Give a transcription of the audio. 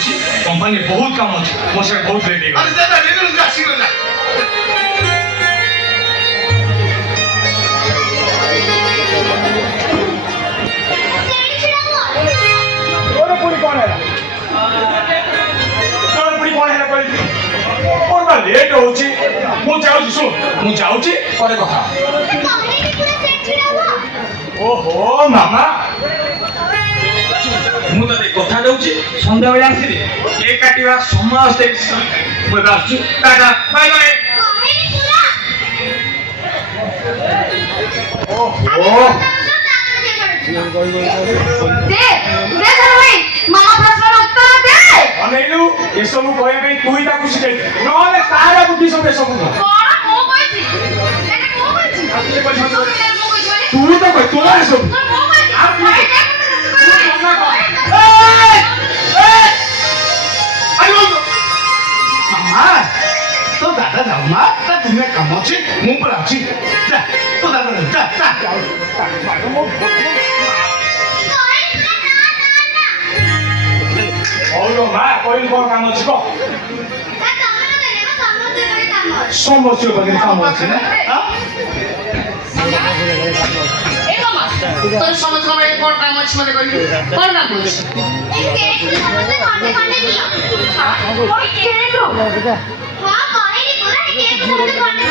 जाऊँगी कंपनी बहुत काम अच्छे मो से बहुत लेट है अरे जा रेडी जा शीघ्र जा तोर पुरी कौन है तोर पुरी कौन है कोई और बा लेट होची मु जाऊँ सुन मु जाऊँ पर कथा ओहो मामा मु तो कथा दउची संध्या बेला आसी केक काटिवा समस्त मु बासु टाटा बाय बाय ओहो दे दे भाई मामा प्रश्न उत्तर दे अनेलु ये सब कहया पे तू ही ताकू शिखे नले तारा बुद्धि सब सब कोन मो कहछि मैंने मो कहछि तू तो कह तोरे सब मो कहछि मामा तो दादा जाऊ मा ता तुम्हें काम अछि मु पर अछि जा तो दादा जा जा जा और मां कोई कोन काम अछि को समस्या बगे काम अछि ना हां ए मामा तो समझ में कौन काम अच्छी मत करिए कौन काम अच्छी ए केक को समझ काटे काटे दिया हां केक हां कहनी पूरा केक को समझ काटे